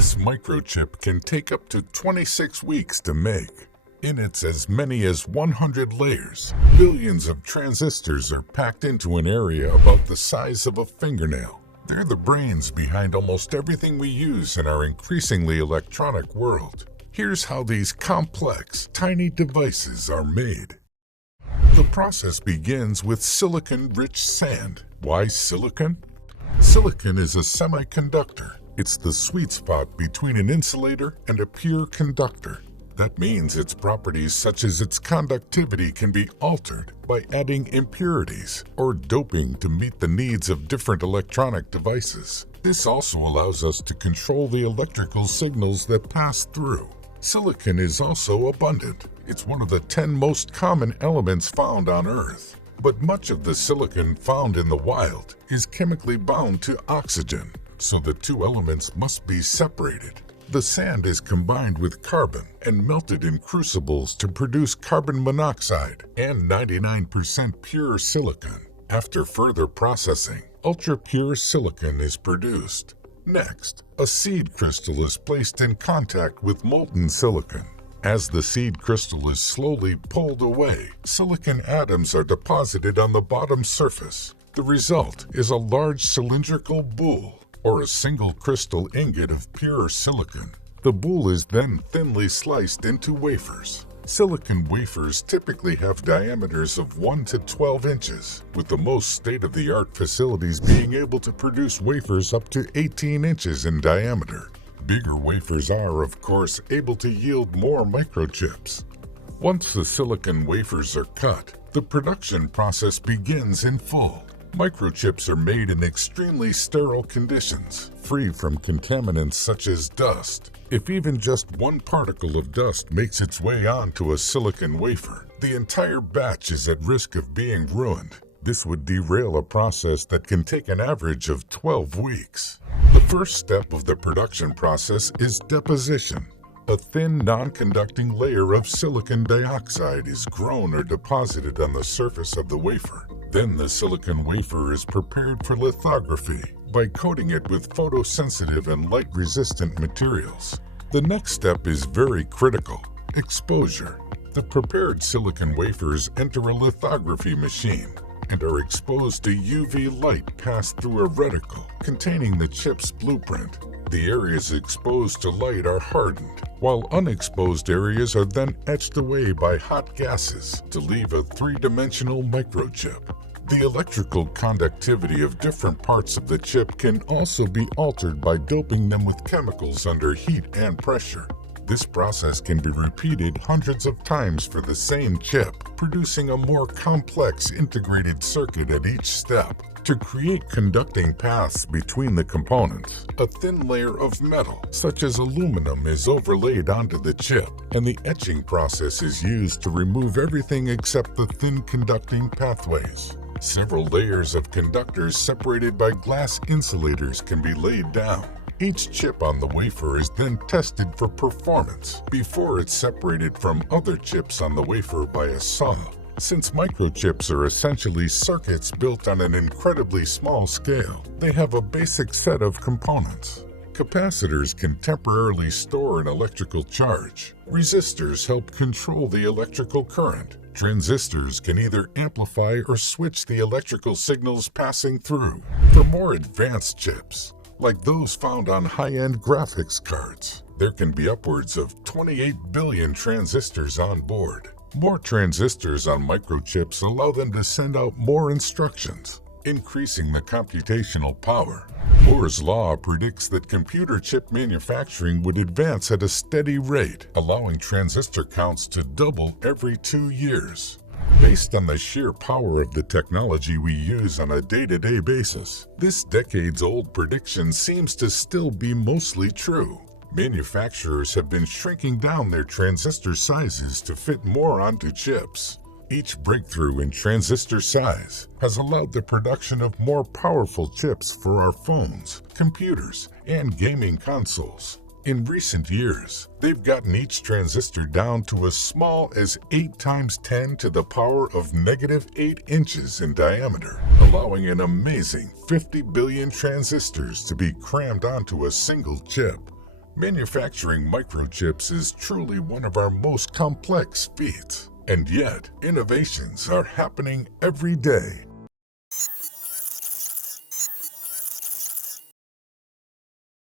This microchip can take up to 26 weeks to make. In its as many as 100 layers, billions of transistors are packed into an area about the size of a fingernail. They're the brains behind almost everything we use in our increasingly electronic world. Here's how these complex, tiny devices are made. The process begins with silicon-rich sand. Why silicon? Silicon is a semiconductor. It's the sweet spot between an insulator and a pure conductor. That means its properties such as its conductivity can be altered by adding impurities or doping to meet the needs of different electronic devices. This also allows us to control the electrical signals that pass through. Silicon is also abundant. It's one of the 10 most common elements found on Earth. But much of the silicon found in the wild is chemically bound to oxygen, so the two elements must be separated. The sand is combined with carbon and melted in crucibles to produce carbon monoxide and 99% pure silicon. After further processing, ultra-pure silicon is produced. Next, a seed crystal is placed in contact with molten silicon. As the seed crystal is slowly pulled away, silicon atoms are deposited on the bottom surface. The result is a large cylindrical boule, or a single crystal ingot of pure silicon. The boule is then thinly sliced into wafers. Silicon wafers typically have diameters of 1 to 12 inches, with the most state-of-the-art facilities being able to produce wafers up to 18 inches in diameter. Bigger wafers are, of course, able to yield more microchips. Once the silicon wafers are cut, the production process begins in full. Microchips are made in extremely sterile conditions, free from contaminants such as dust. If even just one particle of dust makes its way onto a silicon wafer, the entire batch is at risk of being ruined. This would derail a process that can take an average of 12 weeks. The first step of the production process is deposition. A thin, non-conducting layer of silicon dioxide is grown or deposited on the surface of the wafer. Then the silicon wafer is prepared for lithography by coating it with photosensitive and light-resistant materials. The next step is very critical: exposure. The prepared silicon wafers enter a lithography machine and are exposed to UV light passed through a reticle containing the chip's blueprint. The areas exposed to light are hardened, while unexposed areas are then etched away by hot gases to leave a three-dimensional microchip. The electrical conductivity of different parts of the chip can also be altered by doping them with chemicals under heat and pressure. This process can be repeated hundreds of times for the same chip, producing a more complex integrated circuit at each step. To create conducting paths between the components, a thin layer of metal, such as aluminum, is overlaid onto the chip, and the etching process is used to remove everything except the thin conducting pathways. Several layers of conductors separated by glass insulators can be laid down. Each chip on the wafer is then tested for performance before it's separated from other chips on the wafer by a saw. Since microchips are essentially circuits built on an incredibly small scale, they have a basic set of components. Capacitors can temporarily store an electrical charge. Resistors help control the electrical current. Transistors can either amplify or switch the electrical signals passing through. For more advanced chips, like those found on high-end graphics cards, there can be upwards of 28 billion transistors on board. More transistors on microchips allow them to send out more instructions, increasing the computational power. Moore's law predicts that computer chip manufacturing would advance at a steady rate, allowing transistor counts to double every 2 years. Based on the sheer power of the technology we use on a day-to-day basis, this decades-old prediction seems to still be mostly true. Manufacturers have been shrinking down their transistor sizes to fit more onto chips. Each breakthrough in transistor size has allowed the production of more powerful chips for our phones, computers, and gaming consoles. In recent years, they've gotten each transistor down to as small as 8 times 10 to the power of -8 inches in diameter, allowing an amazing 50 billion transistors to be crammed onto a single chip. Manufacturing microchips is truly one of our most complex feats, and yet innovations are happening every day.